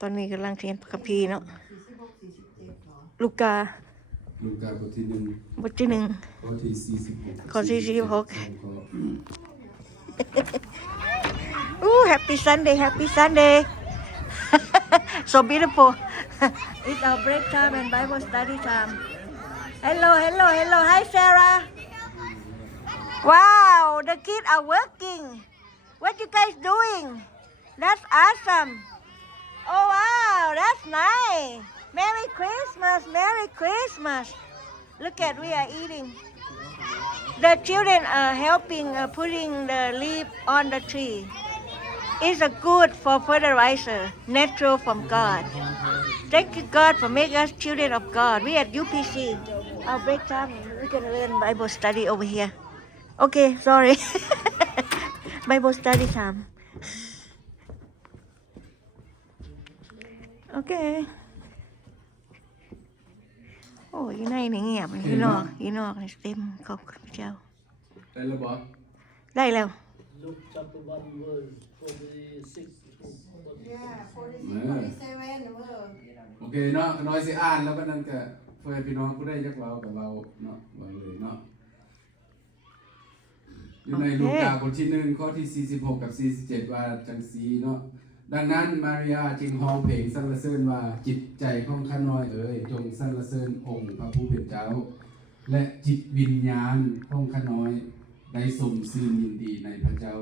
ตอนนี้กำลังเรียนพระคัมภีร์เนาะลูกาบทที่หนึ่งบทที่หนึ่งข้อที่46ข้อที่46Happy Sunday Happy Sunday so beautiful it's our break time and Bible study time hello hi Sarah wow the kids are working what you guys doing that's awesome oh wow that's nice Merry Christmas look at we are eating the children are helping putting the leaf on the tree it's a good for fertilizer natural from God thank you God for making us children of God we at UPC our break time we're gonna learn Bible study over here okay sorry Bible study time okay โอ้ยในนี่เงียบอยู่นอกนี่เต็มขอบคุณพระเจ้าได้แล้วบอสได้แล้ว Luke chapter 1 verse 46 โอเคเนาะน้อยสิอ่านแล้วก็นั่นก็เพื่อพี่น้องผู้ได้ยักเรากับเราเนาะว่าเลยเนาะอยู่ในลูกาบทที่1ข้อที่46กับ47ว่าจังสีเนาะดังนั้นมาริยาจึงฮ้องเพลงสรรเสริญว่าจิตใจของข้าน้อยเอ๋ยจงสรรเสริญองค์พระผู้เป็นเจ้าและจิตวิญญาณของข้าน้อยได้สมซื่นยินดีในพระเจ้า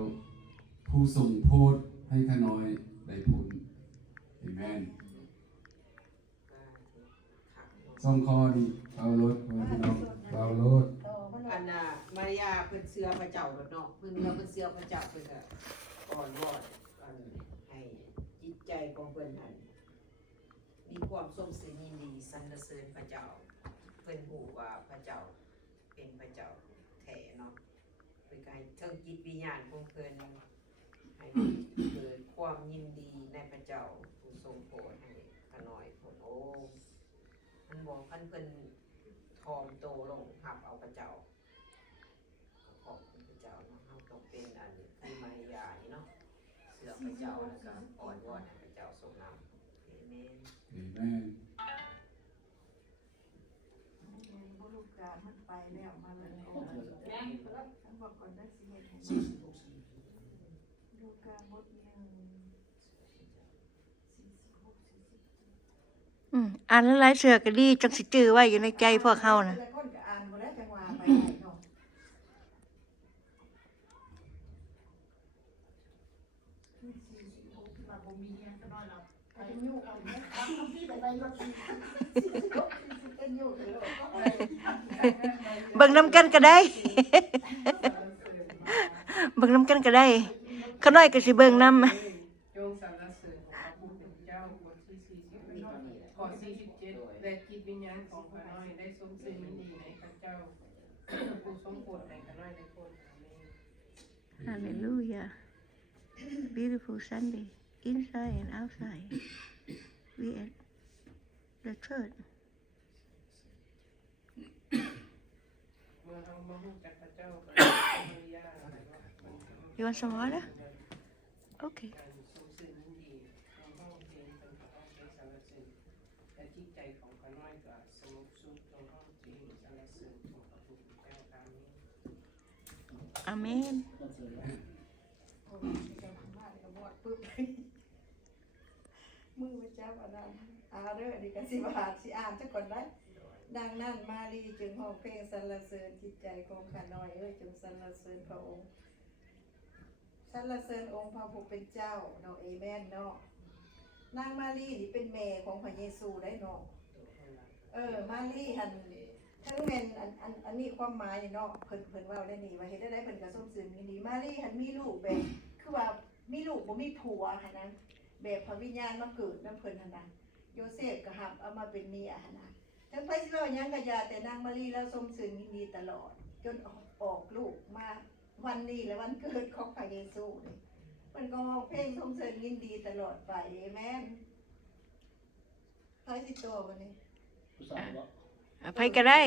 ผู้ทรงโพธิ์ให้ข้าน้อยได้พ้นอาเมนสองข้อนี่เอารถพี่น้องเอารถอันน่ะมาริยาเพิ่นเชื่อพระเจ้าเนาะเพิ่นเชื่อพระเจ้าเพิ่นก็ก่อนรอดอันให้จิตใจของเพิ่นนั้นมีความทรงซื่นยินดีสรรเสริญพระเจ้าเพิ่นรู้ว่าพระเจ้าเป็นพระเจ้าแท้เนาะเพิ่นก็ให้เทิงจิตวิญญาณของเพิ่นให้เกิดความยินดีในพระเจ้าผู้ทรงโปรดให้ขน้อยผลโอ้มันบอกเพิ่นทอมโตลงหับเอาพระเจ้าขอบคุณพระเจ้าเนาะเฮาต้องเป็นอันที่มาริยานี่เนาะเชื่อพระเจ้าแล้วก็อ่อนวอนให้พระเจ้าทรงนำอาเมนอาเมนลูกการมันไปแล้วมาเลยฉันบอกก่อนได้สิเฮ็ดให้ลูกการหมดอ่านหลายเสือก็ดีจังสิจื้อไว้อยู่ในใจพวกเฮานะคนก็อ่านบ่ได้จังว่าไปเนาะเบิ่งน้ำกันก็ได้เบิ่งน้ำกันก็ได้ข้าน้อยก็สิเบิ่งน้ำจงสรรเสริญพระผู้เป็นเจ้าบทที่47ข้อ47และจิตวิญญาณของข้าน้อยได้ทรงซื่นยินดีในพระเจ้าผู้ทรงโปรดให้ข้าน้อยได้พ้นอาเมน Hallelujah beautiful Sunday inside and outside we at the church You want some water? Okay. อาเมนมือพระเจ้าอันนั้นเด้อนี่ก็สิว่าสิอ่านซะก่อนได้ดังนั้นมารีจึงฮ้องเพลงสรรเสริญจิตใจของข้าน้อยเอ้ยจงสรรเสริญพระองค์สรรเสริญองค์พระผู้เป็นเจ้าเนาะอาเมนเนาะนางมารีนี่เป็นแม่ของพระเยซูได้เนาะมารีหันทั้งแม่นอันนี้ความหมายเนาะเพิ่นเว้าได้นี่ว่าเฮ็ดได้เพิ่นก็สมซื่นยินดีมารีหันมีลูกแบบคือว่ามีลูกบ่มีผัวหั่นนะแบบพระวิญญาณมาเกิดนำเพิ่นหั่นน่ะโยเซฟก็รับเอามาเป็นเมียหั่นน่ะทั้งไผสิเว้าหยังก็อย่าแต่นางมารีแล้วสมซื่นยินดีตลอดจนออกลูกมาวันนี้และวันเกิดของพระเยซูนี่เพิ่นก็ร้องเพลงสมซื่นยินดีตลอดไปอาเมนใครสิโตบัดนี้ ไปก็ได้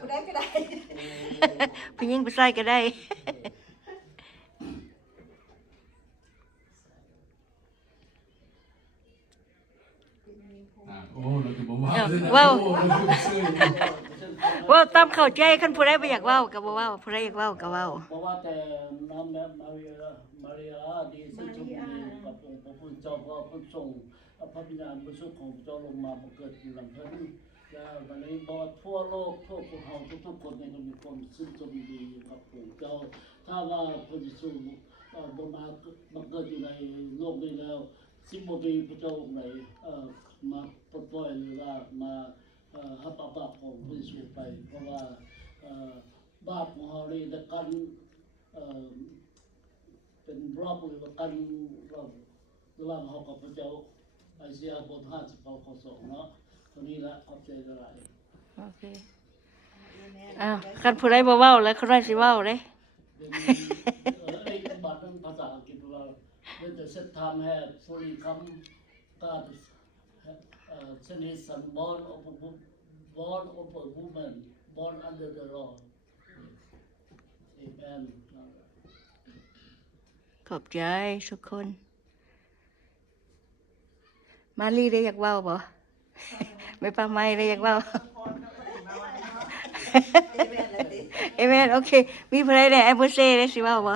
ผู้ใดก็ได้ผู้หญิงผู้ชายก็ได้ เป็นมีภู โอ้เราจะบอกว่า ว้าว โอ้เราจะซื้อ เว้าตามเข้าใจคันผู้ใดบ่อยากเว้าก็บ่เว้าผู้ใดอยากเว้าก็เว้า เพราะว่าแต่น้ำแม่มาริอาดีซึ่งชมดีกับองค์พระพุทธเจ้าก็พระทรงพระวิญญาณบริสุทธิ์ของเจ้าลงมาบังเกิดอยู่หลังเพิ่นแล้ววันนี้บอกทั่วโลกทั่วภูเขาทุกๆคนเนี่ยก็มีความชื่นชมดีกับพระเจ้าถ้าว่าพระเยซูบนมาบังเกิดอยู่ในโลกนี้แล้ว10 กว่าปีพระเจ้าองค์ไหนมาปลดปล่อยหรือว่ามาฮับอาบาปของพระเยซูไปเพราะว่าบาปของเราเลยแต่กันเป็นรอบหรือว่ากันระหว่างเขากับพระเจ้าไอเสียบท50ข้อ2เนาะตัวนี้ละขอบใจหลาย โอเคอ้าวคันผู้ใดบ่เว้าแล้วเขาได้สิเว้าเด้ ไอ้บัตรนั้นภาษาอังกฤษว่า when the set time had fully come God sent his son born of a woman born under the law amen ขอบใจทุกคน มาลีได้อยากเว้าบ่ ไม่ป้าไม้ได้อยากเว้า เอเมนโอเค มีผู้ใดได้ไอ้บ่เซ่ได้สิเว้าบ่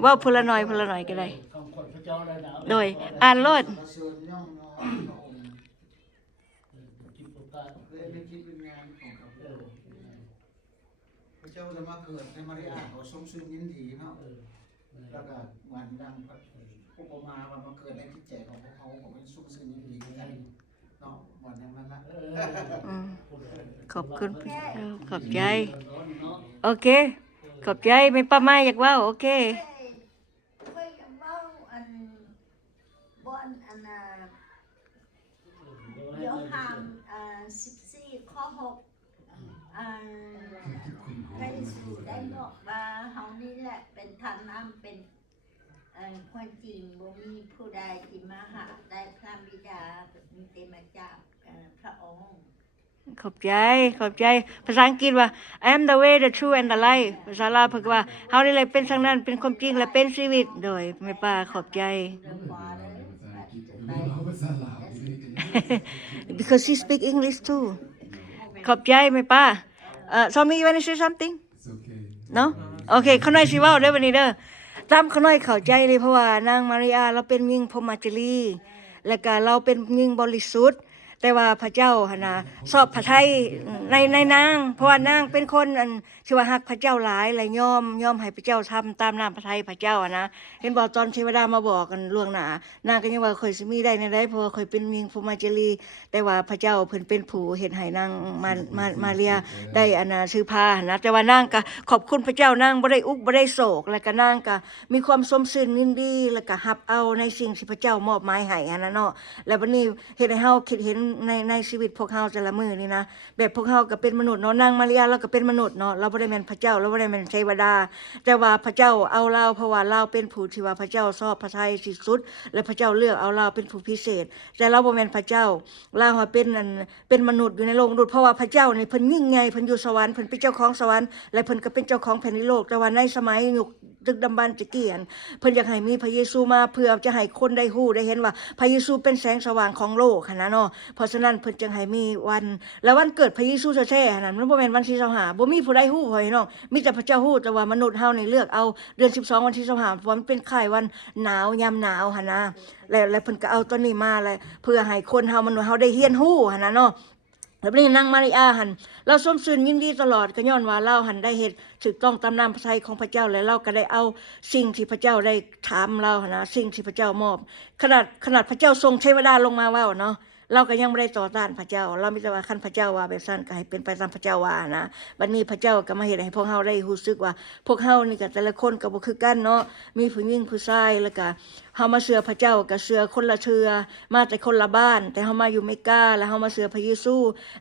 เว้าพูละหน่อยก็ได้ คำขวัญพระเจ้าได้นะ โดยอ่านโลด ประเสริฐย่อมน้อมพระองค์ ที่ประกาศ และในคิดเป็นงานของข้าพเจ้าพระเจ้าจะมาเกิดในมาริอาเขาสมชื่นยินดีเนาะแล้วก็เหมือนดังพระอุปมาว่ามาเกิดในจิตใจของพวกเขาผมเป็นสุขชื่นยินดีกันเนาะเหมือนอย่างนั้นละ อืมขอบคุณพระเจ้าขอบใจ โอเค ขอบใจไม่ป้าไม้อยากเว้าโอเค ค่อยเว้าอันบ่อนอันโยหาน14ข้อ6พระเยซูได้บอกว่าเฮานี่แหละเป็นทางนำเป็นความจริงบ่มีผู้ใดที่มาหาได้พระบิดามีแต่มาจากพระองค์ ขอบใจภาษาอังกฤษว่า I am the way the truth and the life ภาษาลาวเพิ่นก็ว่าเฮานี่แหละเป็นทางนั้นเป็นความจริงและเป็นชีวิตโดยแม่ป้าขอบใจ ภาษาลาว because she speak English too ขอบใจแม่ป้าTommy you want to say something It's okay no โอเคเขาน้อยสิเว้าเด้อวันนี้เด้อตามเขาน้อยเข้าใจเลยเพราะว่านางมาริอาเราเป็นหญิงพรหมจารีและก็เราเป็นหญิงบริสุทธิ์แต่ว่าพระเจ้าหั่นน่ะชอบพระทัยในนางเพราะว่านางเป็นคนอันที่ว่าฮักพระเจ้าหลายและยอมให้พระเจ้าทำตามน้ำพระทัยพระเจ้าอะนะเห็นบ่ตอนเทวดามาบอกกันล่วงหน้านางก็ยังว่าข่อยสิมีได้ในใดเพราะว่าข่อยเป็นหญิงพรหมจารีแต่ว่าพระเจ้าเพิ่นเป็นผู้เฮ็ดให้นางมาเรียได้อันน่ะซื้อผ้าหั่นนะแต่ว่านางก็ขอบคุณพระเจ้านางบ่ได้อุกบ่ได้โศกแล้วก็นางก็มีความสมชื่นยินดีแล้วก็รับเอาในสิ่งที่พระเจ้ามอบหมายให้หั่นน่ะเนาะแล้วบัดนี้เฮ็ดให้เฮาคิดเห็นในชีวิตพวกเฮาแต่ละมื้อนี่นะแบบพวกเฮาก็เป็นมนุษย์เนาะนางมาริยาเราก็เป็นมนุษย์เนาะเราบ่ได้แม่นพระเจ้าเราบ่ได้แม่นเทวดาแต่ว่าพระเจ้าเอาเราเพราะว่าเราเป็นผู้ที่ว่าพระเจ้าชอบพระทัยที่สุดและพระเจ้าเลือกเอาเราเป็นผู้พิเศษแต่เราบ่แม่นพระเจ้าเราเป็นมนุษย์อยู่ในโลกมนุษย์เพราะว่าพระเจ้านี่เพิ่นยิ่งใหญ่เพิ่นอยู่สวรรค์เพิ่นเป็นเจ้าของสวรรค์และเพิ่นก็เป็นเจ้าของแผ่นดินโลกแต่ว่าในสมัยยุคดึกดำบรรพ์ตะกี้หั่นเพิ่นอยากให้มีพระเยซูมาเพื่อจะให้คนได้ฮู้ได้เห็นว่าพระเยซูเป็นแสงสว่างของโลกหั่นนะเนาะเพราะฉะนั้นเพิ่นจึงให้มีวันและวันเกิดพระเยซูแท้ๆหั่นน่ะมันบ่แม่นวันที่25บ่มีผู้ใดฮู้พ่อพี่น้องมีแต่พระเจ้าฮู้แต่ว่ามนุษย์เฮานี่เลือกเอาเดือน12วันที่25เพราะมันเป็นค่ายวันหนาวยามหนาวหั่นนะและเพิ่นก็เอาตัวนี้มาแล้วเพื่อให้คนเฮามนุษย์เฮาได้เรียนรู้หั่นนะเนาะแล้วนี่นางมาริอาหันเราสมชื่นยินดีตลอดก็ย้อนว่าเราหันได้เฮ็ดถูกต้องตามน้ำพระทัยของพระเจ้าและเราก็ได้เอาสิ่งที่พระเจ้าได้ถามเราหั่นนะสิ่งที่พระเจ้ามอบขนาดพระเจ้าทรงเทวดาลงมาเว้าเนาะเราก็ยังบ่ได้ต่อต้านพระเจ้าเรามีแต่ว่าคันพระเจ้าว่าแบบนั้นก็ให้เป็นไปตามพระเจ้าว่านะบัดนี้พระเจ้าก็มาเฮ็ดให้พวกเฮาได้รู้สึกว่าพวกเฮานี่ก็แต่ละคนก็บ่คือกันเนาะมีผู้หญิงผู้ชายแล้วก็เฮามาเชื่อพระเจ้าก็เชื่อคนละเชื่อมาแต่คนละบ้านแต่เฮามาอยู่เมกาแล้วเฮามาเชื่อพระเยซู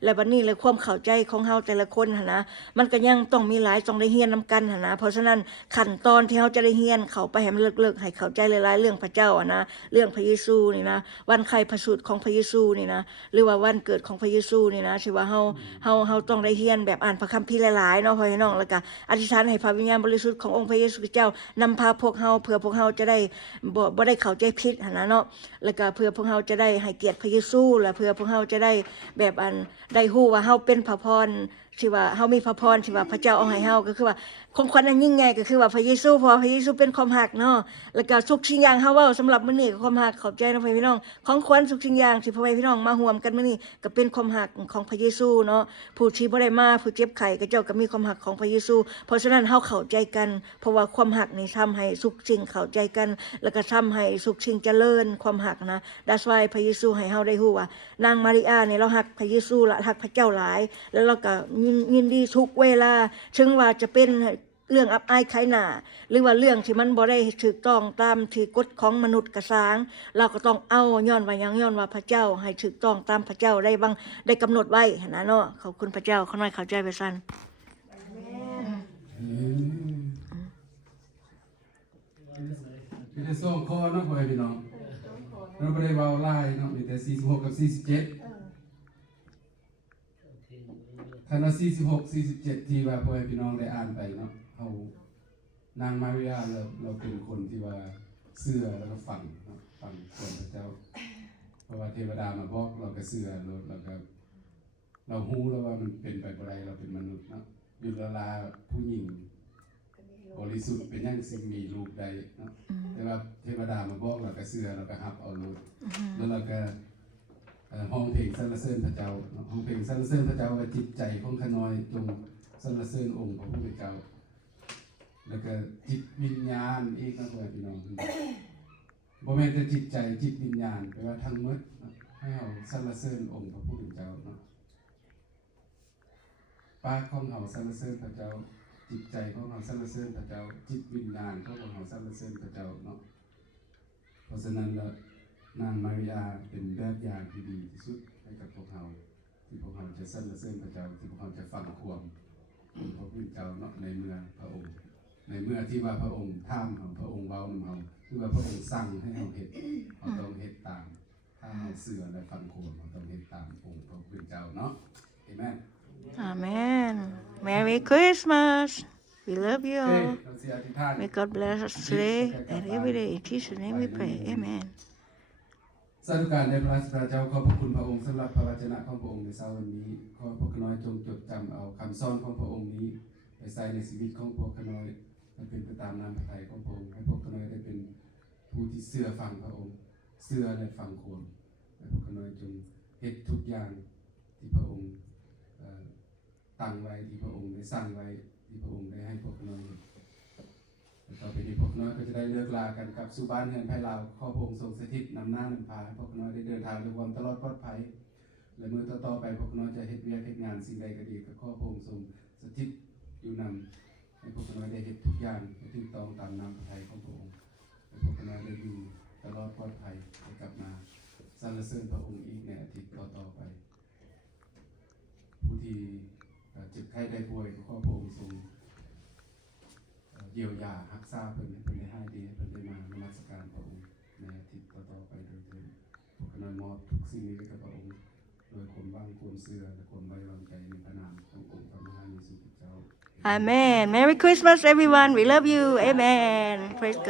และบัดนี้เลยความเข้าใจของเฮาแต่ละคนหั่นนะมันก็ยังต้องมีหลายต้องได้เรียนนํกันหั่นนะเพราะฉะนั้นขั้นตอนที่เฮาจะได้เรียนเข้าไปให้มันลึกๆให้เข้าใจหลายๆเรื่องพระเจ้าอ่ะนะเรื่องพระเยซูนี่นะวันไข้พระสูติของพระเยซูนี่นะหรือว่าวันเกิดของพระเยซูนี่นะที่ว่าเฮาต้องได้เรียนแบบอ่านพระคัมภีร์หลายๆเนาะพ่อพี่น้องแล้วก็อธิษฐานให้พระวิญญาณบริสุทธิ์ขององค์พระเยซูคริสต์เจ้านำพาพวกเฮาเพื่อพวกเฮาจะได้บ่ ได้เข้าใจผิดหั่นนะเนาะแล้วก็เพื่อพวกเฮาจะได้ให้เกียรติพระเยซูและเพื่อพวกเฮาจะได้แบบอันได้ฮู้ว่าเฮาเป็นพระพรที่ว่าเฮามีพระพรที่ว่าพระเจ้าเอาให้เฮาก็คือว่าของขวัญอันยิ่งใหญ่ก็คือว่าพระเยซูเพราะพระเยซูเป็นความรักเนาะแล้วก็ทุกสิ่งอย่างเฮาเว้าสำหรับมื้อนี้ก็ความรักขอบใจนะพี่น้องของขวัญทุกสิ่งอย่างที่พ่อแม่พี่น้องมาร่วมกันมื้อนี้ก็เป็นความรักของพระเยซูเนาะผู้ที่บ่ได้มาผู้เจ็บไข้ก็เจ้าก็มีความรักของพระเยซูเพราะฉะนั้นเฮาเข้าใจกันเพราะว่าความรักนี่ทำให้ทุกสิ่งเข้าใจกันแล้วก็ทำให้ทุกสิ่งเจริญความรักนะ That's why พระเยซูให้เฮาได้ฮู้ว่านางมาริอาเนี่ยเรารักพระเยซูและรักพระเจ้าหลายแล้วเราก็ยินดีทุกเวลาถึงว่าจะเป็นเรื่องอับอายขายหน้าหรือว่าเรื่องที่มันบ่ได้ถูกต้องตามที่กฎของมนุษย์กระสางเราก็ต้องเอาย้อนว่าหยังย้อนว่าพระเจ้าให้ถูกต้องตามพระเจ้าได้กำหนดไว้หั่นนะเนาะขอบคุณพระเจ้าขอน้อยเข้าใจไปซั่น มีแต่ส่งคอเนาะพ่อแม่พี่น้องเราบ่ได้เว้าหลายเนาะมีแต่46กับ47คันว่า46 47ที่ว่าพ่อแม่พี่น้องได้อ่านไปเนาะเฮานางมาริยาเราเป็นคนที่ว่าเชื่อแล้วก็ฟังเนาะฟังคนพระเจ้าเพราะว่าเทวดามาบอกเราก็เชื่อแล้วก็เราฮู้แล้วว่ามันเป็นไปบ่ได้เราเป็นมนุษย์เนาะอยู่ละลาผู้หญิงบริสุทธิ์เป็นยังสิ่งมีลูกได้เนาะแต่ว่าเทวดามาบอกเราก็เชื่อเราก็รับเอาลูกแล้วเราก็ห้องเพลงสรรเสริญพระเจ้าห้องเพลงสรรเสริญพระเจ้าว่าจิตใจของข้าน้อยจงสรรเสริญองค์พระผู้เป็นเจ้าแล้วก็จิตวิญญาณอีกนะพ่อพี่น้องบ่แม่นแต่จิตใจจิตวิญญาณแปลว่าทั้งหมดให้เฮาสรรเสริญองค์พระผู้เป็นเจ้าเนาะปากของเฮาสรรเสริญพระเจ้าจิตใจของเฮาสรรเสริญพระเจ้าจิตวิญญาณของเฮาสรรเสริญพระเจ้าเนาะเพราะฉะนั้นแล้วนางมาริยาเป็นแบบอย่างที่ดีที่สุดให้กับพวกเราที่พวกเราจะสรรเสริญพระเจ้าที่พวกเราจะฟังความของพระผู้เป็นเจ้าเนาะในเมื่อพระองค์ในเมื่อที่ว่าพระองค์ท่ามของพระองค์เว้านำเฮาคือว่าพระองค์สั่งให้เฮาเฮ็ดเฮาต้องเฮ็ดตามถ้าเฮาเชื่อและฟังความเฮาต้องเฮ็ดตามองค์พระผู้เป็นเจ้าเนาะอาเมน Amen Merry Christmas We love you เอ้ย all เราสิอธิษฐาน May God bless us today and every day in Jesus name we pray Amen สาธุการในพระราชเจ้าขอบพระคุณพระองค์สำหรับพระวจนะของพระองค์ในเช้าวันนี้ขอพวกน้อยจงจดจำเอาคำสอนของพระองค์นี้ไปใส่ในชีวิตของพวกน้อยให้เป็นไปตามน้ำพระทัยของพระองค์ให้พวกน้อยได้เป็นผู้ที่เชื่อฟังพระองค์เชื่อและฟังคนให้พวกน้อยจงเฮ็ดทุกอย่างที่พระองค์ตั้งไว้ที่พระองค์ได้สร้างไว้ที่พระองค์ได้ให้พวกน้อยต่อไปนี้พวกน้อยก็จะได้เลิกลากันกับสู่บ้านเฮือนไผ่ลาวขอพระองค์ทรงสถิตนำหน้านำพาให้พวกน้อยได้เดินทางด้วยความตลอดปลอดภัยและมื้อต่อๆไปพวกน้อยจะเฮ็ดเวียกเฮ็ดงานสิ่งใดก็ดีก็ขอพระองค์ทรงสถิตอยู่นำให้พวกน้อยได้เฮ็ดทุกอย่างให้ถูกต้องตามน้ำพระทัยของพระองค์ให้พวกน้อยได้อยู่ตลอดปลอดภัยให้กลับมาสรรเสริญพระองค์อีกในอาทิตย์ต่อๆไปผู้ที่เจ็บไข้ได้ป่วยก็ขอพระองค์ทรงเยียวยารักษาเพิ่นให้เพิ่นได้หายดีให้เพิ่นได้มานมัสการพระองค์ในอาทิตย์ต่อๆไปโดยเถิดพวกน้อยมอบทุกสิ่งนี้ไว้กับพระองค์โดยความวางความเชื่อและความไว้วางใจในพระนามขององค์พระมหาเยซูคริสต์เจ้า Amen Merry Christmas everyone We love you Amen Praise God